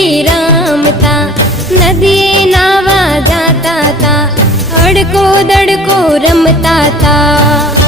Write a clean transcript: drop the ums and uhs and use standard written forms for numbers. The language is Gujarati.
વીજળી રમતા, નદીએ નાવા જાતા તા, અડકો દડકો રમતા તા।